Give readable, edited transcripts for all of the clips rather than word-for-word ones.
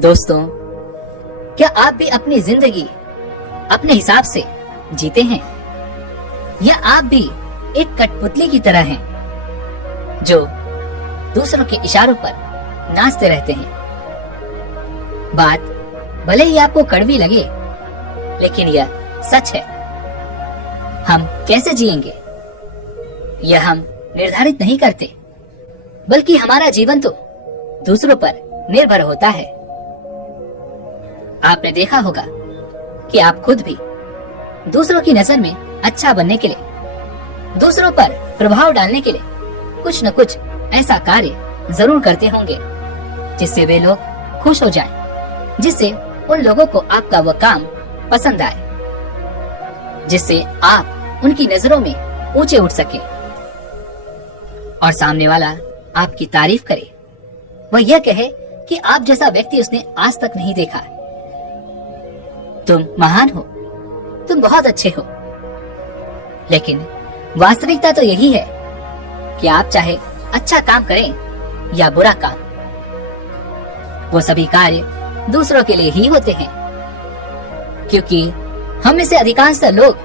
दोस्तों, क्या आप भी अपनी जिंदगी अपने हिसाब से जीते हैं, या आप भी एक कठपुतली की तरह हैं जो दूसरों के इशारों पर नाचते रहते हैं? बात भले ही आपको कड़वी लगे, लेकिन यह सच है। हम कैसे जिएंगे यह हम निर्धारित नहीं करते, बल्कि हमारा जीवन तो दूसरों पर निर्भर होता है। आपने देखा होगा कि आप खुद भी दूसरों की नजर में अच्छा बनने के लिए, दूसरों पर प्रभाव डालने के लिए कुछ न कुछ ऐसा कार्य जरूर करते होंगे जिससे वे लोग खुश हो जाएं, जिससे उन लोगों को आपका वह काम पसंद आए, जिससे आप उनकी नजरों में ऊंचे उठ सके और सामने वाला आपकी तारीफ करे। वह यह कहे कि आप जैसा व्यक्ति उसने आज तक नहीं देखा। तुम महान हो, तुम बहुत अच्छे हो। लेकिन वास्तविकता तो यही है कि आप चाहे अच्छा काम करें या बुरा काम, वो सभी कार्य दूसरों के लिए ही होते हैं, क्योंकि हम में से अधिकांश लोग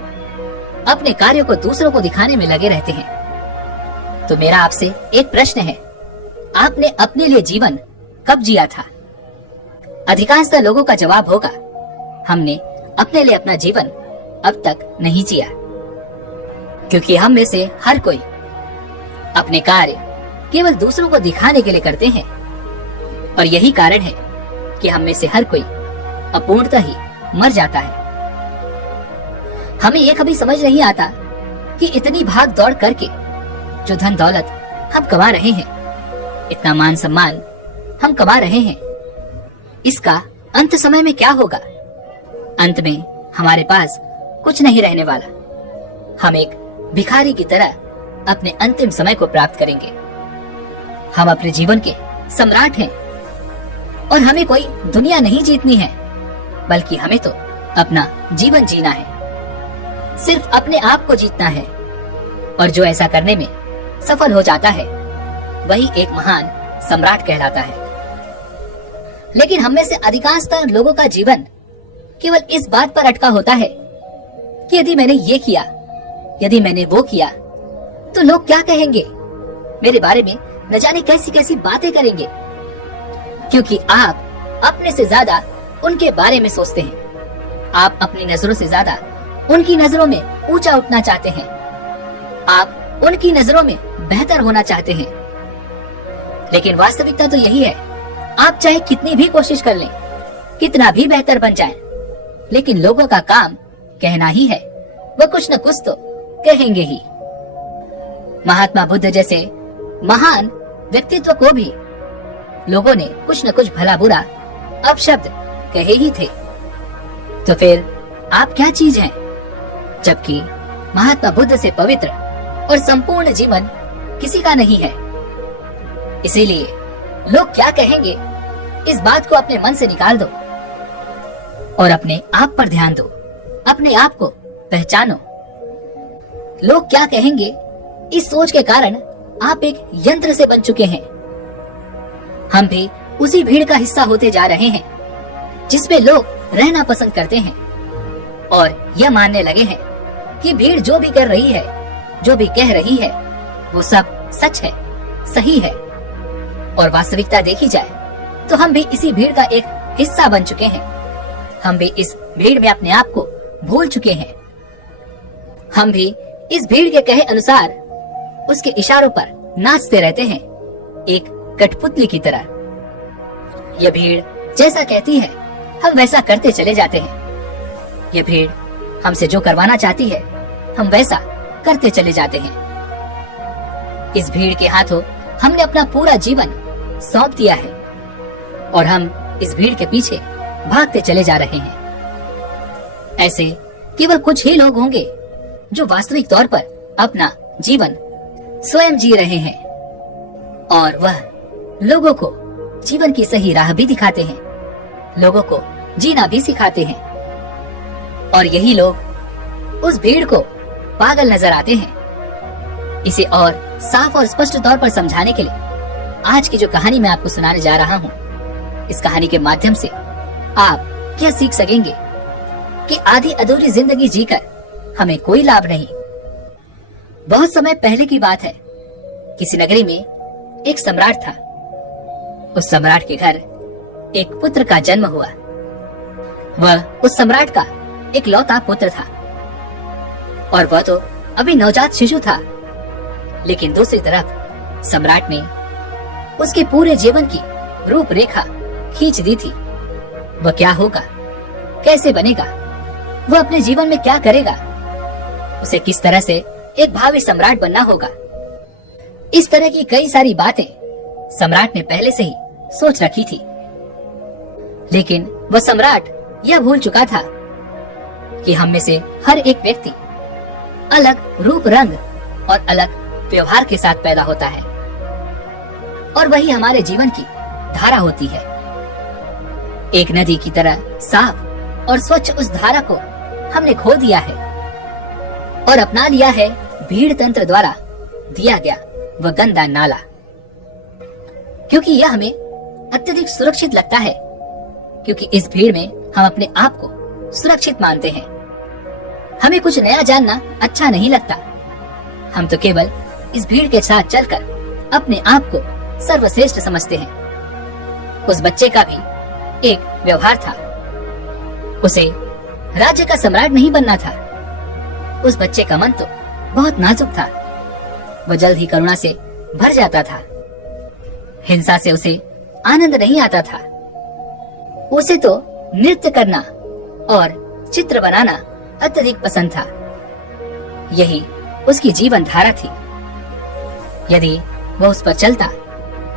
अपने कार्यों को दूसरों को दिखाने में लगे रहते हैं। तो मेरा आपसे एक प्रश्न है, आपने अपने लिए जीवन कब जिया था? अधिकांश लोगों का जवाब होगा, हमने अपने लिए अपना जीवन अब तक नहीं जिया। क्योंकि हम में से हर कोई अपने कार्य केवल दूसरों को दिखाने के लिए करते हैं, और यही कारण है कि हम में से हर कोई अपूर्णतः ही मर जाता है। हमें यह कभी समझ नहीं आता कि इतनी भाग दौड़ करके जो धन दौलत हम कमा रहे हैं, इतना मान सम्मान हम कमा रहे हैं, इसका अंत समय में क्या होगा? अंत में हमारे पास कुछ नहीं रहने वाला। हम एक भिखारी की तरह अपने अंतिम समय को प्राप्त करेंगे। हम अपने जीवन के सम्राट हैं, और हमें कोई दुनिया नहीं जीतनी है, बल्कि हमें तो अपना जीवन जीना है, सिर्फ अपने आप को जीतना है। और जो ऐसा करने में सफल हो जाता है, वही एक महान सम्राट कहलाता है। लेकिन हम में से अधिकांशतः लोगों का जीवन केवल इस बात पर अटका होता है कि यदि मैंने ये किया, यदि मैंने वो किया, तो लोग क्या कहेंगे, मेरे बारे में न जाने कैसी कैसी बातें करेंगे। क्योंकि आप अपने से ज्यादा उनके बारे में सोचते हैं। आप अपनी नजरों से ज्यादा उनकी नजरों में ऊंचा उठना चाहते हैं। आप उनकी नजरों में बेहतर होना चाहते हैं। लेकिन वास्तविकता तो यही है, आप चाहे कितनी भी कोशिश कर लें, कितना भी बेहतर बन जाएं, लेकिन लोगों का काम कहना ही है। वह कुछ न कुछ तो कहेंगे ही। महात्मा बुद्ध जैसे महान व्यक्तित्व को भी लोगों ने कुछ न कुछ भला बुरा अपशब्द कहे ही थे। तो फिर आप क्या चीज हैं, जबकि महात्मा बुद्ध से पवित्र और संपूर्ण जीवन किसी का नहीं है। इसीलिए लोग क्या कहेंगे, इस बात को अपने मन से निकाल दो और अपने आप पर ध्यान दो। अपने आप को पहचानो। लोग क्या कहेंगे, इस सोच के कारण आप एक यंत्र से बन चुके हैं। हम भी उसी भीड़ का हिस्सा होते जा रहे हैं जिसमें लोग रहना पसंद करते हैं, और यह मानने लगे हैं कि भीड़ जो भी कर रही है, जो भी कह रही है, वो सब सच है, सही है। और वास्तविकता देखी जाए तो हम भी इसी भीड़ का एक हिस्सा बन चुके हैं। हम भी इस भीड़ में अपने आप को भूल चुके हैं। हम भी इस भीड़ के कहे अनुसार उसके इशारों पर नाचते रहते हैं, एक कठपुतली की तरह। यह भीड़ जैसा कहती है, हम वैसा करते चले जाते हैं। यह भीड़ हमसे जो करवाना चाहती है, हम वैसा करते चले जाते हैं। इस भीड़ के हाथों हमने अपना पूरा जीवन सौंप दिया है, और हम इस भीड़ के पीछे भागते चले जा रहे हैं। ऐसे केवल कुछ ही लोग होंगे जो वास्तविक तौर पर अपना जीवन स्वयं जी रहे हैं, और वह लोगों को जीवन की सही राह भी दिखाते हैं, लोगों को जीना भी सिखाते हैं। और यही लोग उस भीड़ को पागल नजर आते हैं। इसे और साफ और स्पष्ट तौर पर समझाने के लिए आज की जो कहानी मैं आपको सुनाने जा रहा हूँ, इस कहानी के माध्यम से आप यह सीख सकेंगे कि आधी अधूरी जिंदगी जीकर हमें कोई लाभ नहीं। बहुत समय पहले की बात है, किसी नगरी में एक सम्राट था। उस सम्राट के घर एक पुत्र का जन्म हुआ। वह उस सम्राट का इकलौता पुत्र था और वह तो अभी नवजात शिशु था। लेकिन दूसरी तरफ सम्राट ने उसके पूरे जीवन की रूपरेखा खींच दी थी। वह क्या होगा, कैसे बनेगा, वह अपने जीवन में क्या करेगा, उसे किस तरह से एक भावी सम्राट बनना होगा। इस तरह की कई सारी बातें सम्राट ने पहले से ही सोच रखी थी। लेकिन वह सम्राट यह भूल चुका था कि हम में से हर एक व्यक्ति अलग रूप रंग और अलग व्यवहार के साथ पैदा होता है और वही हमारे जीवन की धारा होती है। एक नदी की तरह साफ और स्वच्छ उस धारा को हमने खो दिया है और अपना लिया है भीड़ तंत्र द्वारा दिया गया वह गंदा नाला, क्योंकि यह हमें अत्यधिक सुरक्षित लगता है। क्योंकि इस भीड़ में हम अपने आप को सुरक्षित मानते हैं। हमें कुछ नया जानना अच्छा नहीं लगता। हम तो केवल इस भीड़ के साथ चलकर अपने आप को सर्वश्रेष्ठ समझते हैं। उस बच्चे का भी एक व्यवहार था। उसे राज्य का सम्राट नहीं बनना था। उस बच्चे का मन तो बहुत नाजुक था। वह जल्द ही करुणा से भर जाता था। हिंसा से उसे आनंद नहीं आता था। उसे तो नृत्य करना और चित्र बनाना अत्यधिक पसंद था। यही उसकी जीवन धारा थी। यदि वह उस पर चलता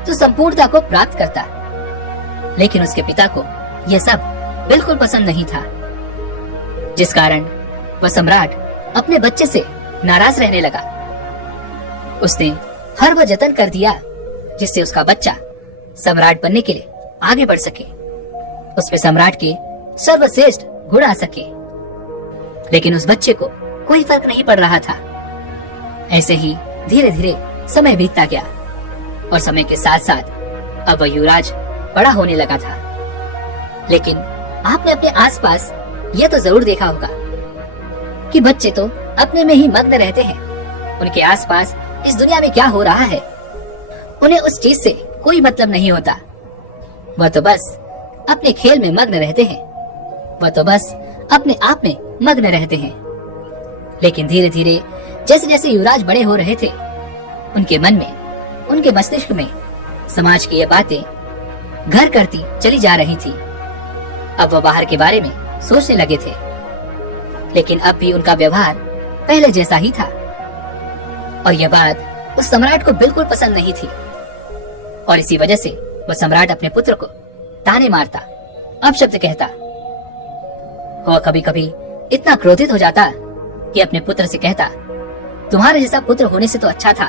तो संपूर्णता को प्राप्त करता। लेकिन उसके पिता को यह सब बिल्कुल पसंद नहीं था, जिस कारण वह सम्राट अपने बच्चे से नाराज रहने लगा। उसने हर वह जतन कर दिया जिससे उसका बच्चा सम्राट बनने के लिए आगे बढ़ सके, उसमें सम्राट के सर्वश्रेष्ठ गुण आ सके। लेकिन उस बच्चे को कोई फर्क नहीं पड़ रहा था। ऐसे ही धीरे धीरे समय बीतता गया और समय के साथ साथ अब वह युवराज बड़ा होने लगा था। लेकिन आपने अपने आसपास यह तो जरूर देखा होगा कि बच्चे तो अपने में ही मग्न रहते हैं। उनके आसपास इस दुनिया में क्या हो रहा है उन्हें उस चीज से कोई मतलब नहीं होता। वह तो बस अपने खेल में मग्न रहते हैं। वह तो बस अपने आप में मग्न रहते हैं। लेकिन धीरे धीरे जैसे जैसे युवराज बड़े हो रहे थे, उनके मन में, उनके मस्तिष्क में समाज की ये बातें घर करती चली जा रही थी। अब वह बाहर के बारे में सोचने लगे थे। लेकिन अब भी उनका व्यवहार पहले जैसा ही था और यह बात उस सम्राट को बिल्कुल पसंद नहीं थी। और इसी वजह से वह सम्राट अपने पुत्र को ताने मारता, अपशब्द कहता। वह कभी कभी इतना क्रोधित हो जाता कि अपने पुत्र से कहता, तुम्हारे जैसा पुत्र होने से तो अच्छा था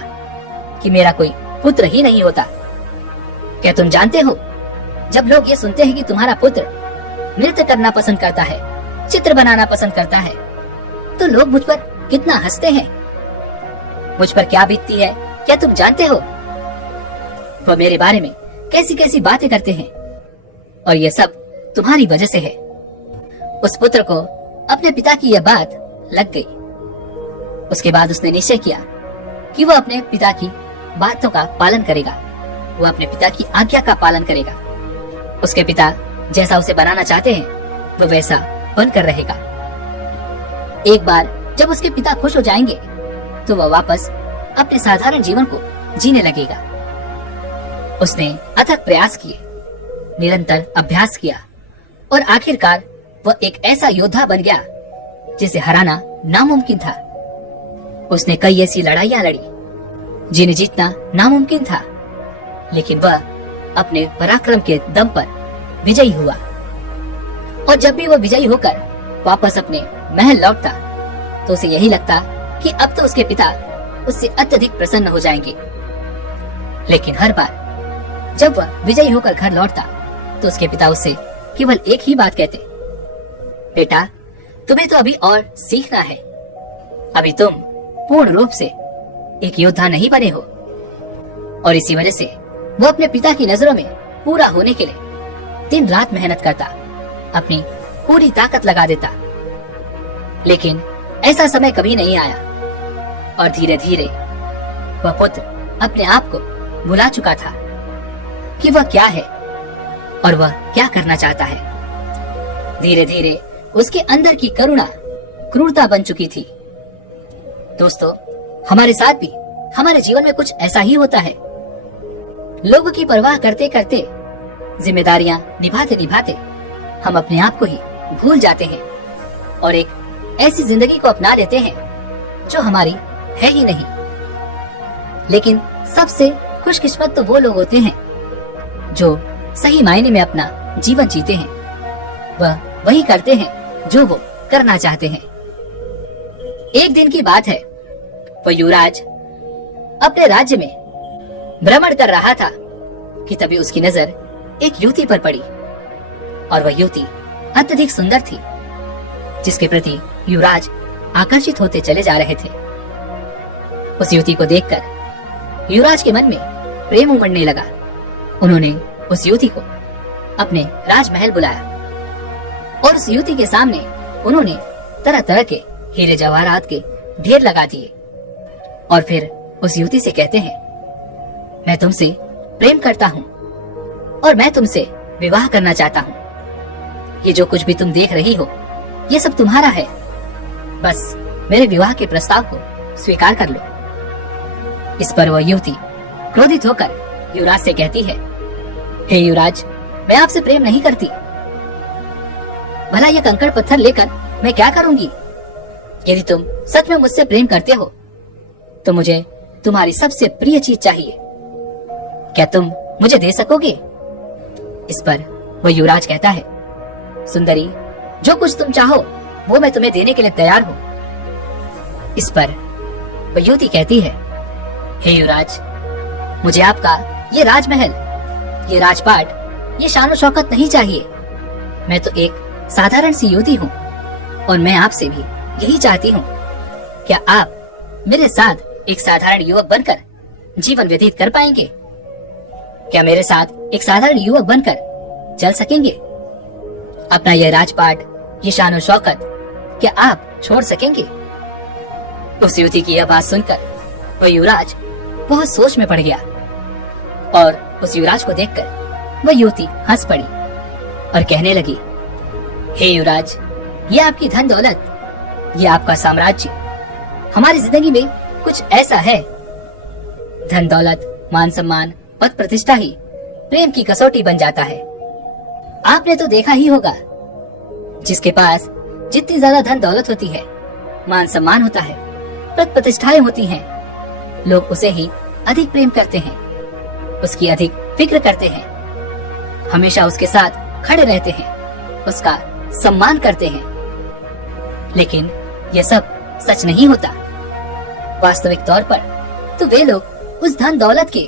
कि मेरा कोई पुत्र ही नहीं होता। क्या तुम जानते हो, जब लोग ये सुनते हैं कि तुम्हारा पुत्र नृत्य करना पसंद करता है, चित्र बनाना पसंद करता है, तो लोग मुझ पर कितना हंसते हैं। मुझ पर क्या बीतती है क्या तुम जानते हो? वह मेरे बारे में कैसी कैसी बातें करते हैं और यह सब तुम्हारी वजह से है। उस पुत्र को अपने पिता की यह बात लग गई। उसके बाद उसने निश्चय किया कि वह अपने पिता की बातों का पालन करेगा। वह अपने पिता की आज्ञा का पालन करेगा। उसके पिता जैसा उसे बनाना चाहते हैं वह वैसा बनकर रहेगा। एक बार जब उसके पिता खुश हो जाएंगे तो वह वापस अपने साधारण जीवन को जीने लगेगा। उसने अथक प्रयास किए, निरंतर अभ्यास किया और आखिरकार वह एक ऐसा योद्धा बन गया जिसे हराना नामुमकिन था। उसने कई ऐसी लड़ाइयां लड़ी जिन्हें जीतना नामुमकिन था, लेकिन वह अपने पराक्रम के दम पर विजयी हुआ। और जब भी वह विजयी होकर वापस अपने महल लौटता तो उसे यही लगता कि अब तो उसके पिता उससे अत्यधिक प्रसन्न हो जाएंगे। लेकिन हर बार जब वह विजयी होकर घर लौटता तो उसके पिता उससे केवल एक ही बात कहते, बेटा तुम्हें तो अभी और सीखना है। अभी तुम पूर्ण रूप से एक योद्धा नहीं बने हो। और इसी वजह से वो अपने पिता की नजरों में पूरा होने के लिए दिन रात मेहनत करता, अपनी पूरी ताकत लगा देता, लेकिन ऐसा समय कभी नहीं आया और धीरे धीरे वह पुत्र अपने आप को भुला चुका था कि वह क्या है और वह क्या करना चाहता है। धीरे धीरे उसके अंदर की करुणा क्रूरता बन चुकी थी। दोस्तों, हमारे साथ भी हमारे जीवन में कुछ ऐसा ही होता है। लोगों की परवाह करते करते, जिम्मेदारियां निभाते निभाते हम अपने आप को ही भूल जाते हैं और एक ऐसी जिंदगी को अपना लेते हैं जो हमारी है ही नहीं। लेकिन सबसे खुशकिस्मत तो वो लोग होते हैं जो सही मायने में अपना जीवन जीते हैं। वह वही करते हैं जो वो करना चाहते हैं। एक दिन की बात है, वह युवराज अपने राज्य में भ्रमण कर रहा था कि तभी उसकी नजर एक युवती पर पड़ी और वह युवती अत्यधिक सुंदर थी, जिसके प्रति युवराज आकर्षित होते चले जा रहे थे। उस युवती को देखकर युवराज के मन में प्रेम उमड़ने लगा। उन्होंने उस युवती को अपने राजमहल बुलाया और उस युवती के सामने उन्होंने तरह तरह के हीरे जवाहरात के ढेर लगा दिए और फिर उस युवती से कहते हैं, मैं तुमसे प्रेम करता हूँ और मैं तुमसे विवाह करना चाहता हूँ। ये जो कुछ भी तुम देख रही हो, ये सब तुम्हारा है। बस मेरे विवाह के प्रस्ताव को स्वीकार कर लो। इस पर वह युवती क्रोधित होकर युवराज से कहती है, हे युवराज, मैं आपसे प्रेम नहीं करती। भला ये कंकड़ पत्थर लेकर मैं क्या करूंगी? यदि तुम सच में मुझसे प्रेम करते हो तो मुझे तुम्हारी सबसे प्रिय चीज चाहिए। क्या तुम मुझे दे सकोगे? इस पर वह युवराज कहता है, सुंदरी, जो कुछ तुम चाहो वो मैं तुम्हें देने के लिए तैयार हूँ। इस पर वह युवती कहती है, हे युवराज, मुझे आपका ये राजमहल, ये राजपाट, ये शान शौकत नहीं चाहिए। मैं तो एक साधारण सी युवती हूँ और मैं आपसे भी यही चाहती हूँ। क्या आप मेरे साथ एक साधारण युवक बनकर जीवन व्यतीत कर पाएंगे? क्या मेरे साथ एक साधारण युवक बनकर चल सकेंगे? अपना यह राजपाट, ये शान शौकत क्या आप छोड़ सकेंगे? उस युवती की यह बात सुनकर वह युवराज बहुत सोच में पड़ गया और उस युवराज को देखकर वह युवती हंस पड़ी और कहने लगी, हे युवराज, ये आपकी धन दौलत, ये आपका साम्राज्य हमारी जिंदगी में कुछ ऐसा है। धन दौलत, मान सम्मान, पद प्रतिष्ठा ही प्रेम की कसौटी बन जाता है। आपने तो देखा ही होगा, जिसके पास जितनी ज्यादा धन दौलत होती है, मान सम्मान होता है, पद प्रतिष्ठाएं होती हैं, लोग उसे ही अधिक प्रेम करते हैं, उसकी अधिक फिक्र करते हैं, हमेशा उसके साथ खड़े रहते हैं, उसका सम्मान करते हैं। लेकिन यह सब सच नहीं होता। वास्तविक तौर पर तो वे लोग उस धन दौलत के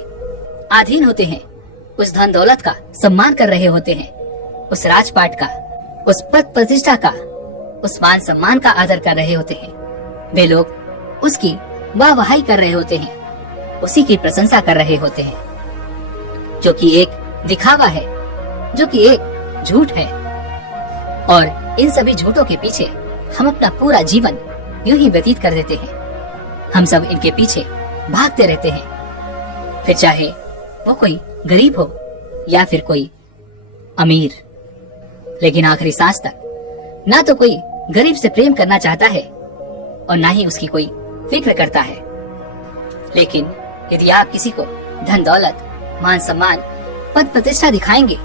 अधीन होते हैं, उस धन दौलत का सम्मान कर रहे होते हैं, उस राजपाट का, उस पद प्रतिष्ठा का, उस मान सम्मान का आदर कर रहे होते हैं। वे लोग उसकी वाहवाही कर रहे होते हैं, उसी की प्रशंसा कर रहे होते हैं, जो कि एक दिखावा है, जो कि एक झूठ है। और इन सभी झूठों के पीछे हम अपना पूरा जीवन यूं ही व्यतीत कर देते हैं। हम सब इनके पीछे भागते रहते हैं, फिर चाहे वो कोई गरीब हो या फिर कोई अमीर। लेकिन आखिरी सांस तक ना तो कोई गरीब से प्रेम करना चाहता है और ना ही उसकी कोई फिक्र करता है। लेकिन यदि आप किसी को धन दौलत, मान सम्मान, पद प्रतिष्ठा दिखाएंगे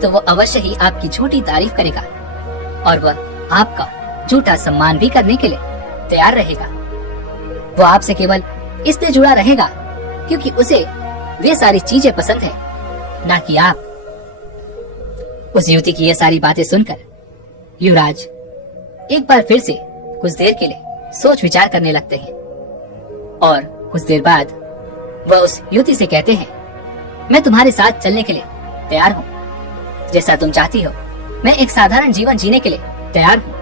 तो वो अवश्य ही आपकी झूठी तारीफ करेगा और वह आपका झूठा सम्मान भी करने के लिए तैयार रहेगा। वो आपसे केवल इसलिए जुड़ा रहेगा क्योंकि उसे वे सारी चीजें पसंद है, ना कि आप। उस युवती की ये सारी बातें सुनकर युवराज एक बार फिर से कुछ देर के लिए सोच विचार करने लगते हैं और कुछ देर बाद वह उस युवती से कहते हैं, मैं तुम्हारे साथ चलने के लिए तैयार हूँ। जैसा तुम चाहती हो, मैं एक साधारण जीवन जीने के लिए तैयार हूँ।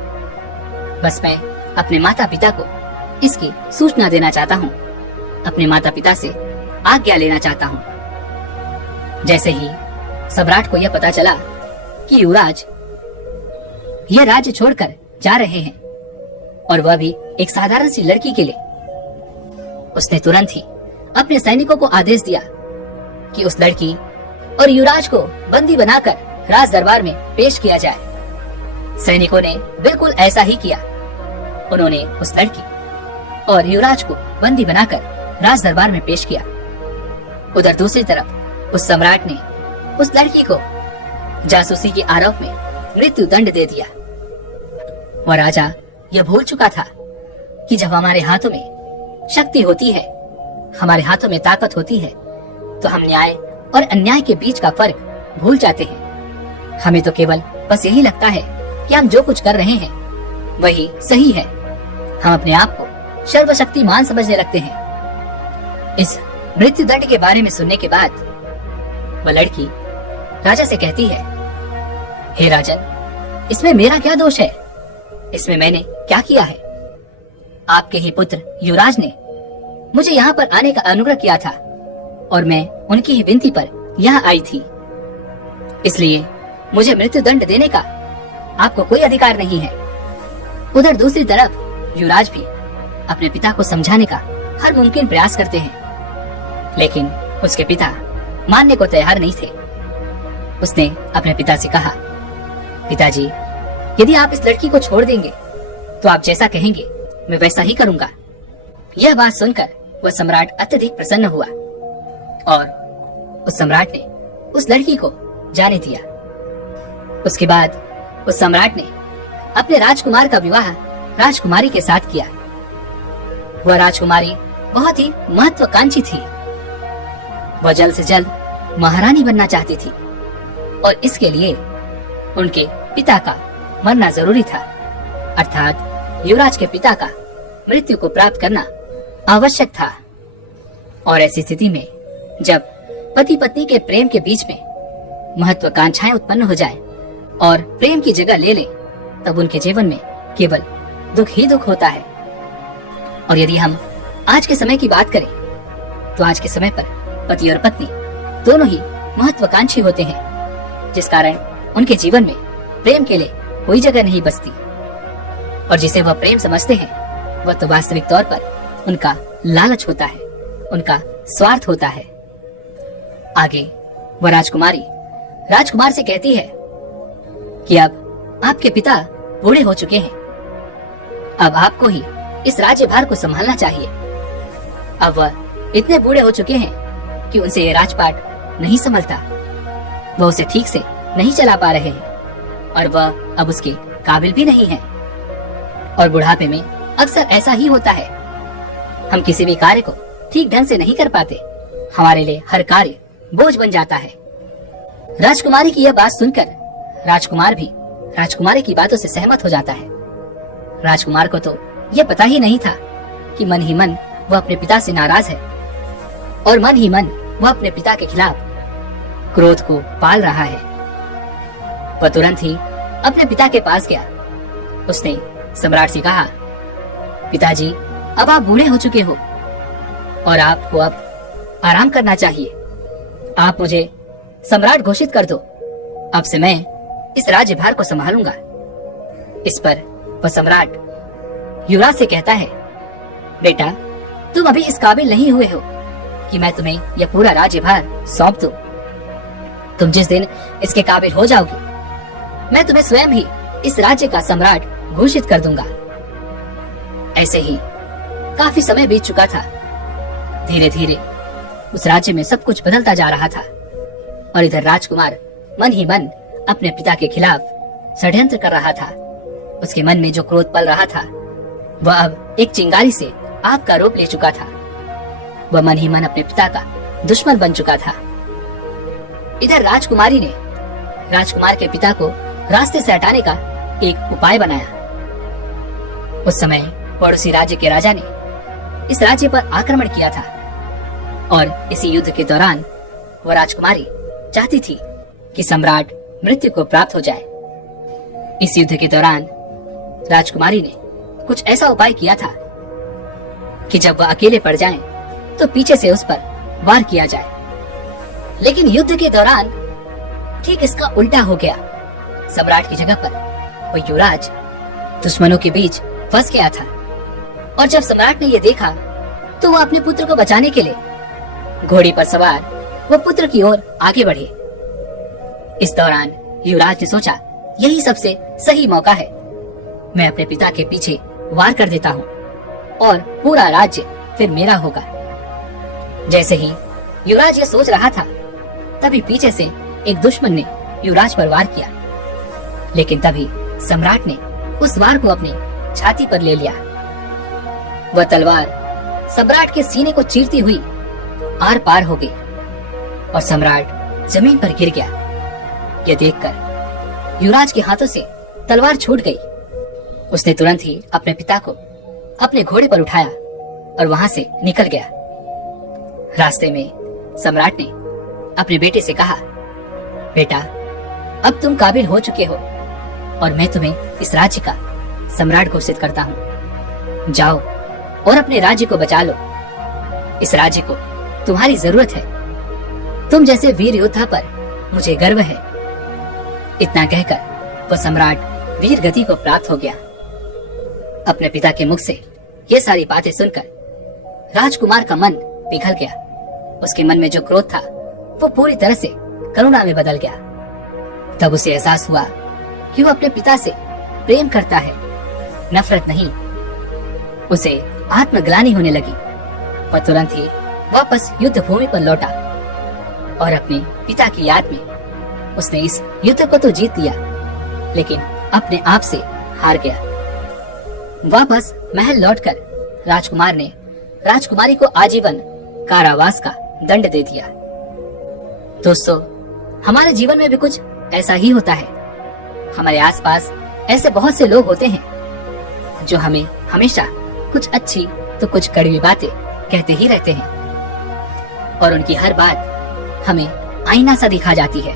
बस मैं अपने माता पिता को इसकी सूचना देना चाहता हूँ, अपने माता पिता से आज्ञा लेना चाहता हूँ। जैसे ही सम्राट को यह पता चला कि युवराज यह राज्य छोड़कर जा रहे हैं, और वह भी एक साधारण सी लड़की के लिए। उसने तुरंत ही अपने सैनिकों को आदेश दिया कि उस लड़की और युवराज को बंदी बनाकर राज दरबार में पेश किया जाए। सैनिकों ने बिल्कुल ऐसा ही किया। उन्होंने उस लड़की और युवराज को बंदी बनाकर राज दरबार में पेश किया। उधर दूसरी तरफ उस सम्राट ने उस लड़की को जासूसी के आरोप में मृत्यु दंड दे दिया। वह राजा यह भूल चुका था कि जब हमारे हाथों में शक्ति होती है, हमारे हाथों में ताकत होती है, तो हम न्याय और अन्याय के बीच का फर्क भूल जाते हैं। हमें तो केवल बस यही लगता है कि हम जो कुछ कर रहे हैं वही सही है। हम अपने आप को सर्वशक्तिमान समझने लगते हैं। इस मृत्यु दंड के बारे में सुनने के बाद वह लड़की राजा से कहती है, हे राजन, इसमें मेरा क्या दोष है? इसमें मैंने क्या किया है? आपके ही पुत्र युवराज ने मुझे यहाँ पर आने का अनुग्रह किया था और मैं उनकी ही विनती पर यहाँ आई थी। इसलिए मुझे मृत्यु दंड देने का आपको कोई अधिकार नहीं है। उधर दूसरी तरफ युवराज भी अपने पिता को समझाने का हर मुमकिन प्रयास करते हैं, लेकिन उसके पिता मानने को तैयार नहीं थे। उसने अपने पिता से कहा, पिताजी, यदि आप इस लड़की को छोड़ देंगे तो आप जैसा कहेंगे मैं वैसा ही करूंगा। यह बात सुनकर वह सम्राट अत्यधिक प्रसन्न हुआ और उस सम्राट ने उस लड़की को जाने दिया। उसके बाद उस सम्राट ने अपने राजकुमार का विवाह राजकुमारी के साथ किया। वह राजकुमारी बहुत ही महत्वाकांक्षी थी। वह जल्द से जल्द महारानी बनना चाहती थी और इसके लिए उनके पिता का मरना जरूरी था, अर्थात युवराज के पिता का मृत्यु को प्राप्त करना आवश्यक था। और ऐसी स्थिति में जब पति पत्नी के प्रेम के बीच में महत्वाकांक्षाएं उत्पन्न हो जाए और प्रेम की जगह ले ले, तब उनके जीवन में केवल दुख ही दुख होता है। और यदि हम आज के समय की बात करें तो आज के समय पर पति और पत्नी दोनों ही महत्वाकांक्षी होते हैं, जिस कारण उनके जीवन में प्रेम के लिए कोई जगह नहीं बचती। और जिसे वह प्रेम समझते हैं वह तो वास्तविक तौर पर उनका लालच होता है, उनका स्वार्थ होता है। आगे वह राजकुमारी राजकुमार से कहती है कि अब आपके पिता बूढ़े हो चुके हैं, अब आपको ही इस राज्यभार को संभालना चाहिए। अब वह इतने बूढ़े हो चुके हैं कि उनसे ये राजपाट नहीं संभलता, वह उसे ठीक से नहीं चला पा रहे हैं और वह अब उसके काबिल भी नहीं है। और बुढ़ापे में अक्सर ऐसा ही होता है, हम किसी भी कार्य को ठीक ढंग से नहीं कर पाते, हमारे लिए हर कार्य बोझ बन जाता है। राजकुमारी की यह बात सुनकर राजकुमार भी राजकुमारी की बातों से सहमत हो जाता है। राजकुमार को तो यह पता ही नहीं था कि मन ही मन वह अपने पिता से नाराज है और मन ही मन वह अपने पिता के खिलाफ क्रोध को पाल रहा है। वह तुरंत ही अपने पिता के पास गया। उसने सम्राट से कहा, पिताजी, अब आप बूढ़े हो चुके हो और आपको अब आराम करना चाहिए। आप मुझे सम्राट घोषित कर दो, अब से मैं इस राज्यभार को संभालूंगा। इस पर वह सम्राट युवराज से कहता है, बेटा, तुम अभी इस काबिल नहीं हुए हो कि मैं तुम्हें यह पूरा राज्यभार सौंप दूं। तुम जिस दिन इसके काबिल हो जाओगे, मैं तुम्हें स्वयं ही इस राज्य का सम्राट घोषित कर दूंगा। ऐसे ही काफी समय बीत चुका था। धीरे धीरे उस राज्य में सब कुछ बदलता जा रहा था और इधर राजकुमार मन ही मन अपने पिता के खिलाफ षड्यंत्र कर रहा था। उसके मन में जो क्रोध पल रहा था वह अब एक चिंगारी से आग का रूप ले चुका था। वह मन ही मन अपने पिता का दुश्मन बन चुका था। इधर राजकुमारी ने राजकुमार के पिता को रास्ते से हटाने का एक उपाय बनाया। उस समय पड़ोसी राज्य के राजा ने इस राज्य पर आक्रमण किया था और इसी युद्ध के दौरान वह राजकुमारी चाहती थी कि सम्राट मृत्यु को प्राप्त हो जाए। इस युद्ध के दौरान राजकुमारी ने कुछ ऐसा उपाय किया था कि जब वह अकेले पड़ जाएं, तो पीछे से उस पर वार किया जाए। लेकिन युद्ध के दौरान ठीक इसका उल्टा हो गया। सम्राट की जगह पर वो युवराज दुश्मनों के बीच फंस गया था। और जब सम्राट ने ये देखा तो वो अपने पुत्र को बचाने के लिए घोड़े पर सवार वो पुत्र की ओर आगे बढ़े। इस दौरान युवराज ने सोचा, यही सबसे सही मौका है, मैं अपने पिता के पीछे वार कर देता हूँ और पूरा राज्य फिर मेरा होगा। जैसे ही युवराज ये सोच रहा था, तभी पीछे से एक दुश्मन ने युवराज पर वार किया, लेकिन तभी सम्राट ने उस वार को अपनी छाती पर ले लिया। वह तलवार सम्राट के सीने को चीरती हुई आर पार हो गई और सम्राट जमीन पर गिर गया। यह देखकर युवराज के हाथों से तलवार छूट गई। उसने तुरंत ही अपने पिता को अपने घोड़े पर उठाया और वहां से निकल गया। रास्ते में सम्राट ने अपने बेटे से कहा, बेटा, अब तुम काबिल हो चुके हो और मैं तुम्हें इस राज्य का सम्राट घोषित करता हूँ। जाओ और अपने राज्य को बचा लो। इस राज्य को तुम्हारी जरूरत है। तुम जैसे वीर योद्धा पर मुझे गर्व है। इतना कहकर वो सम्राट वीर गति को प्राप्त हो गया। अपने पिता के मुख से ये सारी बातें सुनकर राजकुमार का मन पिघल गया। उसके मन में जो क्रोध था वो पूरी तरह से करुणा में बदल गया। तब उसे एहसास हुआ कि वो अपने पिता से प्रेम करता है, नफरत नहीं। उसे आत्मग्लानि होने लगी। वह तुरंत ही वापस युद्ध भूमि पर लौटा और अपने पिता की याद में उसने इस युद्ध को तो जीत लिया, लेकिन अपने आप से हार गया। वापस महल लौटकर राजकुमार ने राजकुमारी को आजीवन कारावास का दंड दे दिया। दोस्तों, हमारे जीवन में भी कुछ ऐसा ही होता है। हमारे आसपास ऐसे बहुत से लोग होते हैं जो हमें हमेशा कुछ अच्छी तो कुछ कड़वी बातें कहते ही रहते हैं और उनकी हर बात हमें आईना सा दिखा जाती है।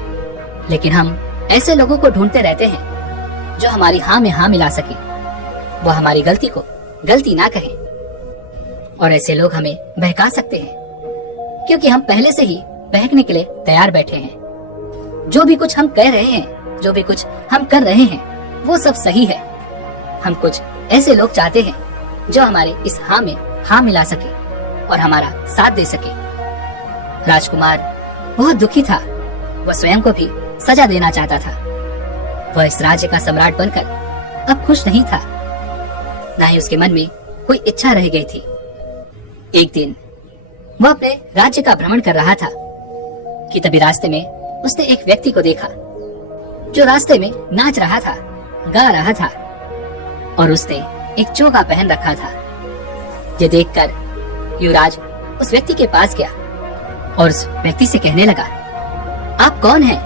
लेकिन हम ऐसे लोगों को ढूंढते रहते हैं जो हमारी हाँ में हाँ मिला सके, वो हमारी गलती को गलती ना कहें। और ऐसे लोग हमें बहका सकते हैं क्योंकि हम पहले से ही बहकने के लिए तैयार बैठे हैं। जो भी कुछ हम कह रहे हैं, जो भी कुछ हम कर रहे हैं, वो सब सही है। हम कुछ ऐसे लोग चाहते हैं जो हमारे इस हाँ में हाँ मिला सके और हमारा साथ दे सके। राजकुमार बहुत दुखी था। वह स्वयं को भी सजा देना चाहता था। वह इस राज्य का सम्राट बनकर अब खुश नहीं था, ना ही उसके मन में कोई इच्छा रह गई थी। एक दिन वह अपने राज्य का भ्रमण कर रहा था कि तभी रास्ते में उसने एक व्यक्ति को देखा जो रास्ते में नाच रहा था, गा रहा था और उसने एक चोगा पहन रखा था। ये देखकर युवराज उस व्यक्ति के पास गया और उस व्यक्ति से कहने लगा, आप कौन हैं?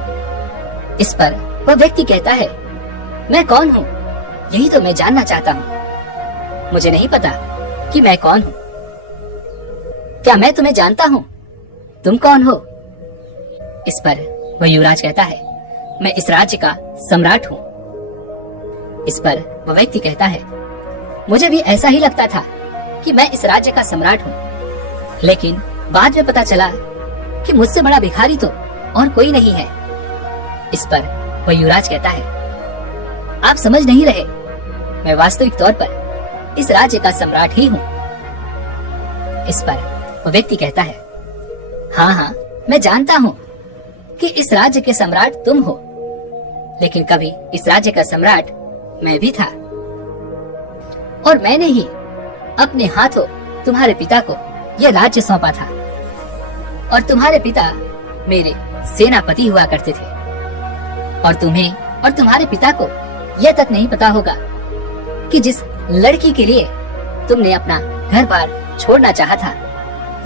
इस पर वह व्यक्ति कहता है, मैं कौन हूँ? यही तो मैं जानना चाहता हूँ। मुझे नहीं पता कि मैं कौन हूँ। क्या मैं तुम्हें जानता हूँ? तुम कौन हो? इस पर वह युवराज कहता है, मैं इस राज्य का सम्राट हूँ। इस पर वह व्यक्ति कहता है, मुझे भी ऐसा ही लगता था कि मैं इस राज्य का सम्राट हूँ, लेकिन बाद में पता चला कि मुझसे बड़ा भिखारी तो और कोई नहीं है। इस पर वह युवराज कहता है, आप समझ नहीं रहे, मैं वास्तविक तौर पर इस राज्य का सम्राट ही हूँ। इस पर वह व्यक्ति कहता है, हाँ हाँ, मैं जानता हूँ कि इस राज्य के सम्राट तुम हो, लेकिन कभी इस राज्य का सम्राट मैं भी था और मैंने ही अपने हाथों तुम्हारे पिता को यह राज्य सौंपा था और तुम्हारे पिता मेरे सेनापति हुआ करते थे और तुम्हें और तुम्हारे पिता को यह तक नहीं पता होगा कि जिस लड़की के लिए तुमने अपना घर बार छोड़ना चाहा था,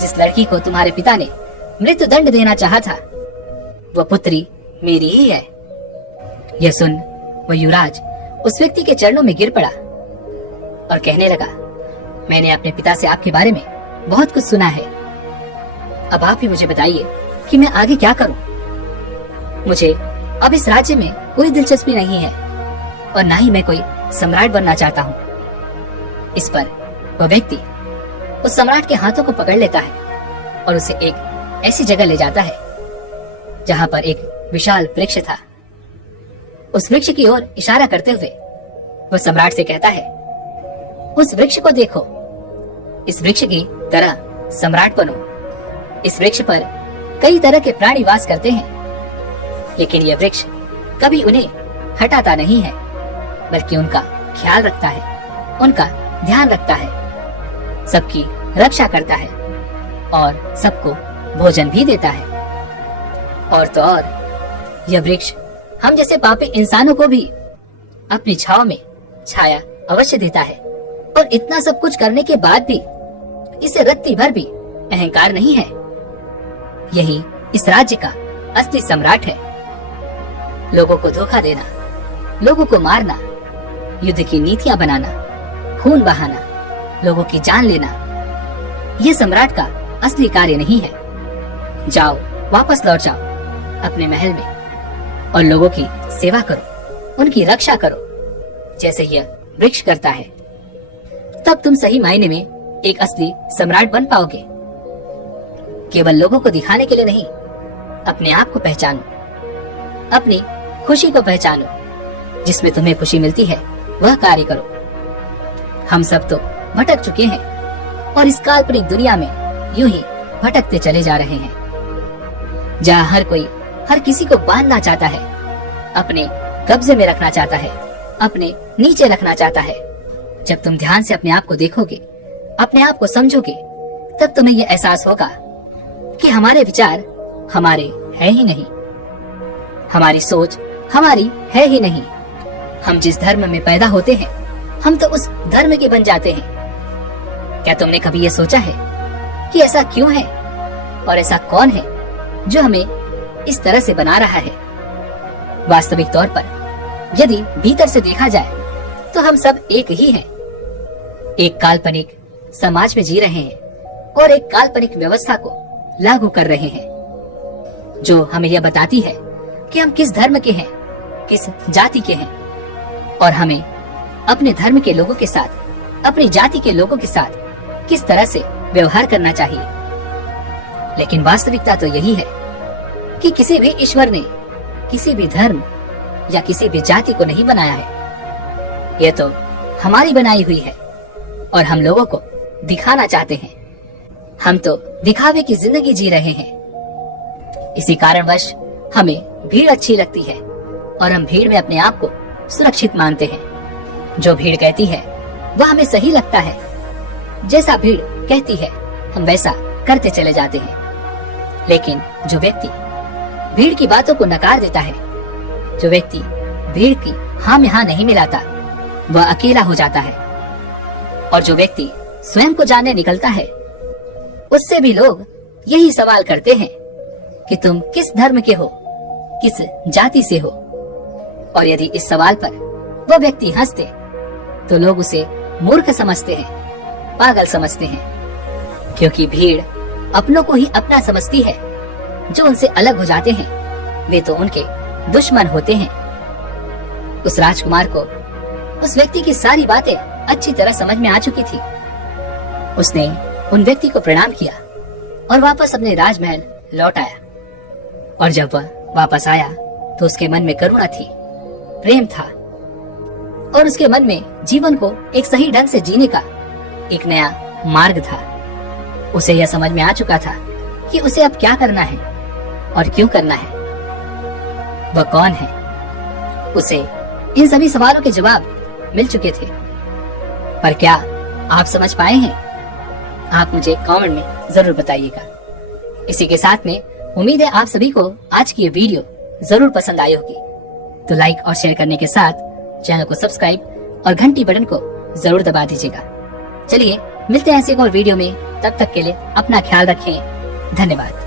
जिस लड़की को तुम्हारे पिता ने मृत्यु दंड देना चाहा था, वह पुत्री मेरी ही है। यह सुन वह युवराज उस व्यक्ति के चरणों में गिर पड़ा और कहने लगा, मैंने अपने पिता से आपके बारे में बहुत कुछ सुना है। अब आप ही मुझे बताइए कि मैं आगे क्या करूं। मुझे अब इस राज्य में कोई दिलचस्पी नहीं है और ना ही मैं कोई सम्राट बनना चाहता हूँ। इस पर वह व्यक्ति उस सम्राट के हाथों को पकड़ लेता है और उसे एक ऐसी जगह ले जाता है जहाँ पर एक विशाल वृक्ष था। उस वृक्ष की ओर इशारा करते हुए वो सम्राट से कहता है, उस वृक्ष को देखो, इस वृक्ष की तरह सम्राट बनो। इस वृक्ष पर कई तरह के प्राणी वास करते हैं, लेकिन यह वृक्ष कभी उन्हें हटाता नहीं है, बल्कि उनका ख्याल रखता है, उनका ध्यान रखता है, सबकी रक्षा करता है और सबको भोजन भी देता है। और तो और यह वृक्ष हम जैसे पापी इंसानों को भी अपनी छाव में छाया अवश्य देता है। और इतना सब कुछ करने के बाद भी इसे रत्ती भर भी अहंकार नहीं है। यही इस राज्य का असली सम्राट है। लोगों को धोखा देना, लोगों को मारना, युद्ध की नीतियां बनाना, खून बहाना, लोगों की जान लेना, यह सम्राट का असली कार्य नहीं है। जाओ, वापस लौट जाओ अपने महल में और लोगों की सेवा करो, उनकी रक्षा करो, जैसे यह वृक्ष करता है। तब तुम सही मायने में एक असली सम्राट बन पाओगे। केवल लोगों को दिखाने के लिए नहीं, अपने आप को पहचानो, अपनी खुशी को पहचानो, जिसमें तुम्हें खुशी मिलती है वह कार्य करो। हम सब तो भटक चुके हैं और इस काल्पनिक दुनिया में यूं ही भटकते चले जा रहे हैं, जहाँ हर कोई हर किसी को बांधना चाहता है, अपने कब्जे में रखना चाहता है, अपने नीचे रखना चाहता है। जब तुम ध्यान से अपने आप को देखोगे, अपने आप को समझोगे, तब तुम्हें यह एहसास होगा कि हमारे विचार हमारे है ही नहीं, हमारी सोच हमारी है ही नहीं। हम जिस धर्म में पैदा होते हैं, हम तो उस धर्म के बन जाते हैं। क्या तुमने कभी यह सोचा है कि ऐसा क्यों है और ऐसा कौन है जो हमें इस तरह से बना रहा है? वास्तविक तौर पर यदि भीतर से देखा जाए तो हम सब एक ही हैं। एक काल्पनिक समाज में जी रहे हैं और एक काल्पनिक व्यवस्था को लागू कर रहे हैं, जो हमें यह बताती है कि हम किस धर्म के हैं, किस जाति के हैं, और हमें अपने धर्म के लोगों के साथ, अपनी जाति के लोगों के साथ किस तरह से व्यवहार करना चाहिए। लेकिन वास्तविकता तो यही है कि किसी भी ईश्वर ने किसी भी धर्म या किसी भी जाति को नहीं बनाया है। यह तो हमारी बनाई हुई है और हम लोगों को दिखाना चाहते हैं। हम तो दिखावे की जिंदगी जी रहे हैं। इसी कारणवश हमें भीड़ अच्छी लगती है और हम भीड़ में अपने आप को सुरक्षित मानते हैं। जो भीड़ कहती है वह हमें सही लगता है, जैसा भीड़ कहती है हम वैसा करते चले जाते हैं। लेकिन जो व्यक्ति भीड़ की बातों को नकार देता है, जो व्यक्ति भीड़ की हाँ में हाँ नहीं मिलाता, वह अकेला हो जाता है। और जो व्यक्ति स्वयं को जानने निकलता है, उससे भी लोग यही सवाल करते हैं कि तुम किस धर्म के हो, किस जाति से हो। और यदि इस सवाल पर वह व्यक्ति हंसते तो लोग उसे मूर्ख समझते हैं, पागल समझते हैं, क्योंकि भीड़ अपनों को ही अपना समझती है। जो उनसे अलग हो जाते हैं वे तो उनके दुश्मन होते हैं। उस राजकुमार को उस व्यक्ति की सारी बातें अच्छी तरह समझ में आ चुकी थी। उसने उन व्यक्ति को प्रणाम किया और वापस अपने राजमहल लौट आया। और जब वह वापस आया तो उसके मन में करुणा थी, प्रेम था, और उसके मन में जीवन को एक सही ढंग से जीने का एक नया मार्ग था। उसे यह समझ में आ चुका था कि उसे अब क्या करना है और क्यों करना है, वह कौन है। उसे इन सभी सवालों के जवाब मिल चुके थे। पर क्या आप समझ पाए हैं? आप मुझे कमेंट में जरूर बताइएगा। इसी के साथ में उम्मीद है आप सभी को आज की ये वीडियो जरूर पसंद आई होगी। तो लाइक और शेयर करने के साथ चैनल को सब्सक्राइब और घंटी बटन को जरूर दबा दीजिएगा। चलिए मिलते हैं ऐसे एक और वीडियो में, तब तक के लिए अपना ख्याल रखें। धन्यवाद।